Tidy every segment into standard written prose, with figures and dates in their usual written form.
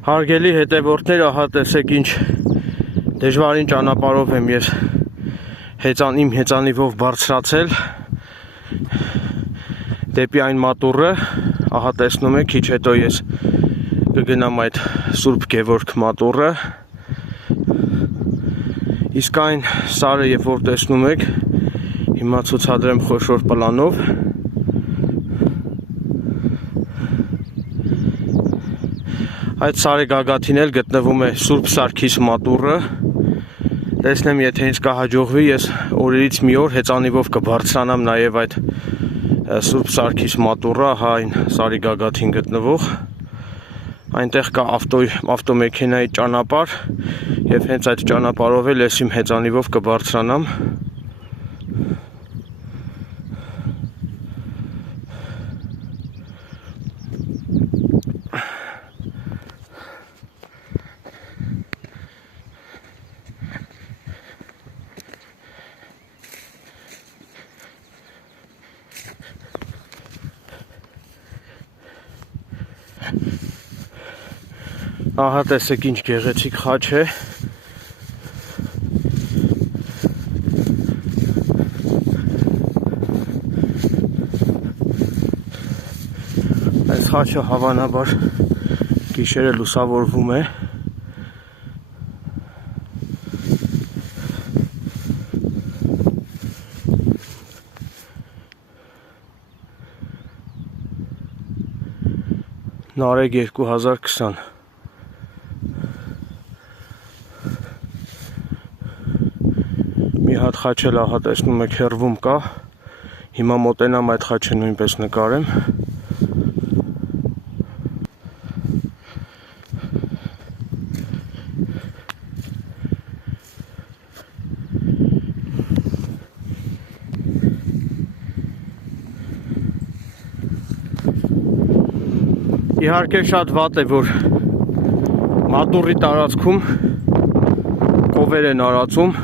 Հարգելի հետևորդներ, ահա տեսեք ինչ դժվարին ճանապարհով եմ ես իմ հեծանիվով բարձրացել դեպի այն մատուռը, ահա տեսնում եք, քիչ հետո ես կգնամ այդ Սուրբ Գևորգ մատուռը, իսկ այն սարը, երբ որ տեսնում եք, հիմա ցուցադրեմ խոշոր պլանով, այդ սարի գագաթին էլ գտնվում է Սուրբ Սարգիս մատուռը, տեսնեմ, եթե ինձ կհաջողվի, ես օրերից մի օր հեծանիվով կբարձրանամ նաև այդ Սուրբ Սարգիս մատուռը, հա այն սարի գագաթին գտնվող, այնտեղ կա ավտոմեքենայի ճանապարհ եւ հենց այդ ճանապարհով էլ ես իմ հեծանիվով կբարձրանամ։ Ահա տեսեք ինչ գեղեցիկ խաչ է, այս խաչը հավանաբար գիշերը լուսավորվում է, Նարեկ 2020 մի հատ խաչ էլ ահա տեսնում եք հեռվում կա, հիմա մոտենամ այդ խաչը նույնպես նկարեմ։ Իհարկե շատ վատ է, որ մատուռի տարածքում կովեր են արածում,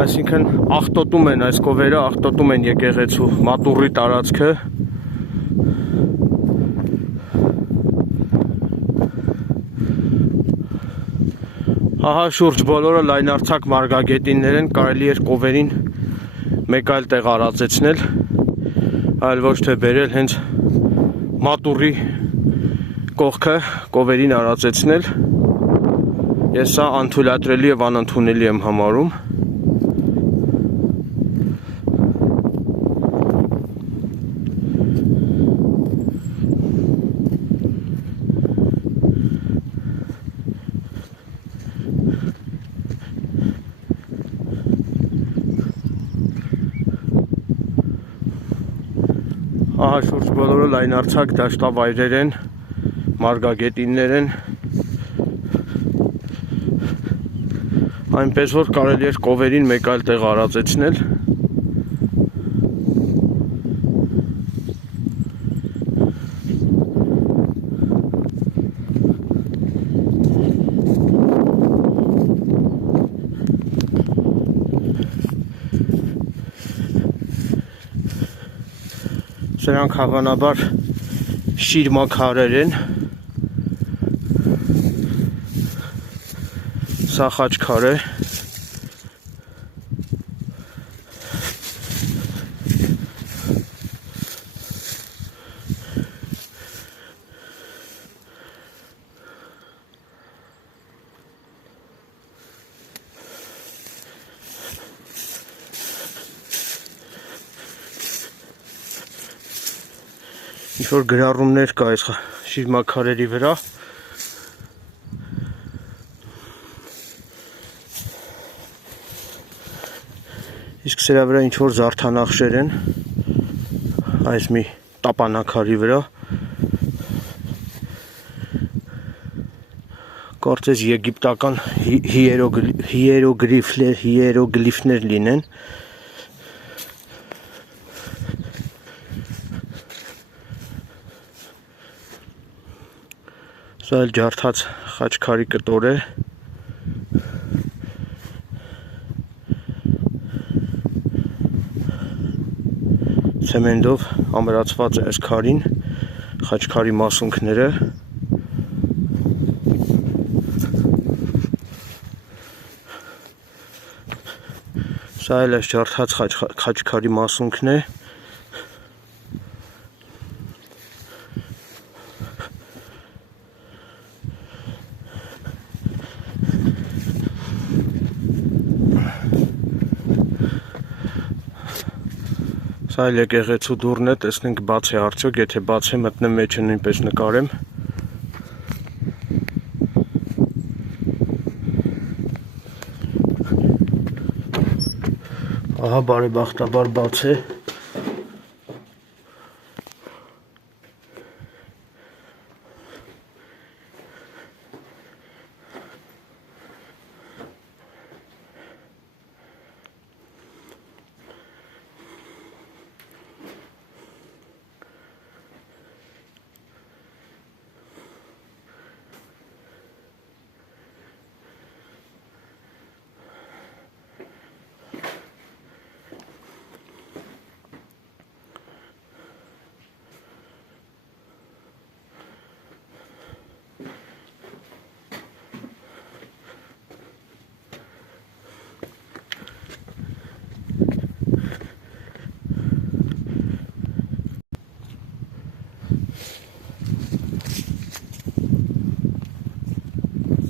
այսինքն աղտոտում են այս կովերը, աղտոտում են եկեղեցու մատուռի տարածքը, ահա շուրջ բոլորը լայնարձակ մարգագետիններ են, կարելի էր կովերին մեկ այլ տեղ արածեցնել, այլ ոչ թե բերել հենց մատուռի կողքը կովերին արածեցնել, ես սա անթույլատրելի եւ անընդունելի եմ համարում։ Ահա շուրջ բոլորը լայնարձակ դաշտավայրեր են, մարգագետիններ են, այնպես որ կարելի էր կովերին մեկ այլ տեղ արածեցնել։ Սրանք հավանաբար շիրմաքարեր են, սա խաչքար է, ինչ-որ գրառումներ կա այս շիրմաքարերի վրա, իսկ սրա վրա ինչ-որ զարդանախշեր են, այս մի տապանակարի վրա, կարծես եգիպտական հիերոգլիֆներ լինեն, սա էլ ջարդած խաչքարի կտոր է, ցեմենտով ամրացված է այս քարին, խաչքարի մասունքները։ Սա էլ է ջարդած խաչքարի մասունքն է։ Սա էլ եկեղեցու դուռն է, տեսնենք բաց է արդյոք, եթե բաց է մտնեմ մեջը նույնպես նկարեմ։ Ահա բարեբախտաբար բաց է։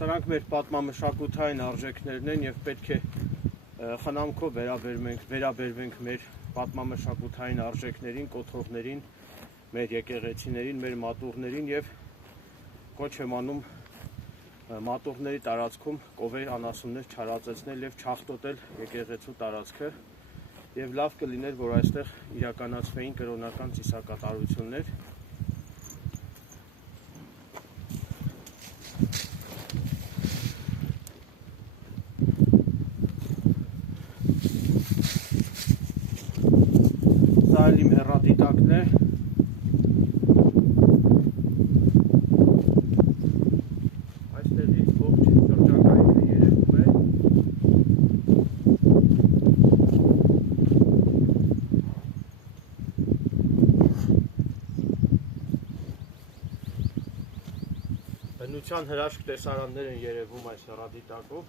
Սրանք մեր պատմամշակութային արժեքներն են եւ պետք է խնամքով վերաբերվենք մեր պատմամշակութային արժեքներին, կոթողներին, մեր եկեղեցիներին, մեր մատուռներին եւ կոչ եմ անում մատուռների տարածքում կովեր անասուններ չարածեցնել եւ չախտոտել եկեղեցու տարածքը եւ լավ կլիներ, որ այստեղ իրականացվեին կրոնական ծիսակատարություններ։ Սա էլ իմ հեռադիտակն է։ Այստեղից ողջ շրջակայքը երևում է։ Բնության հրաշք տեսարաններ են երևում այս հեռադիտակով։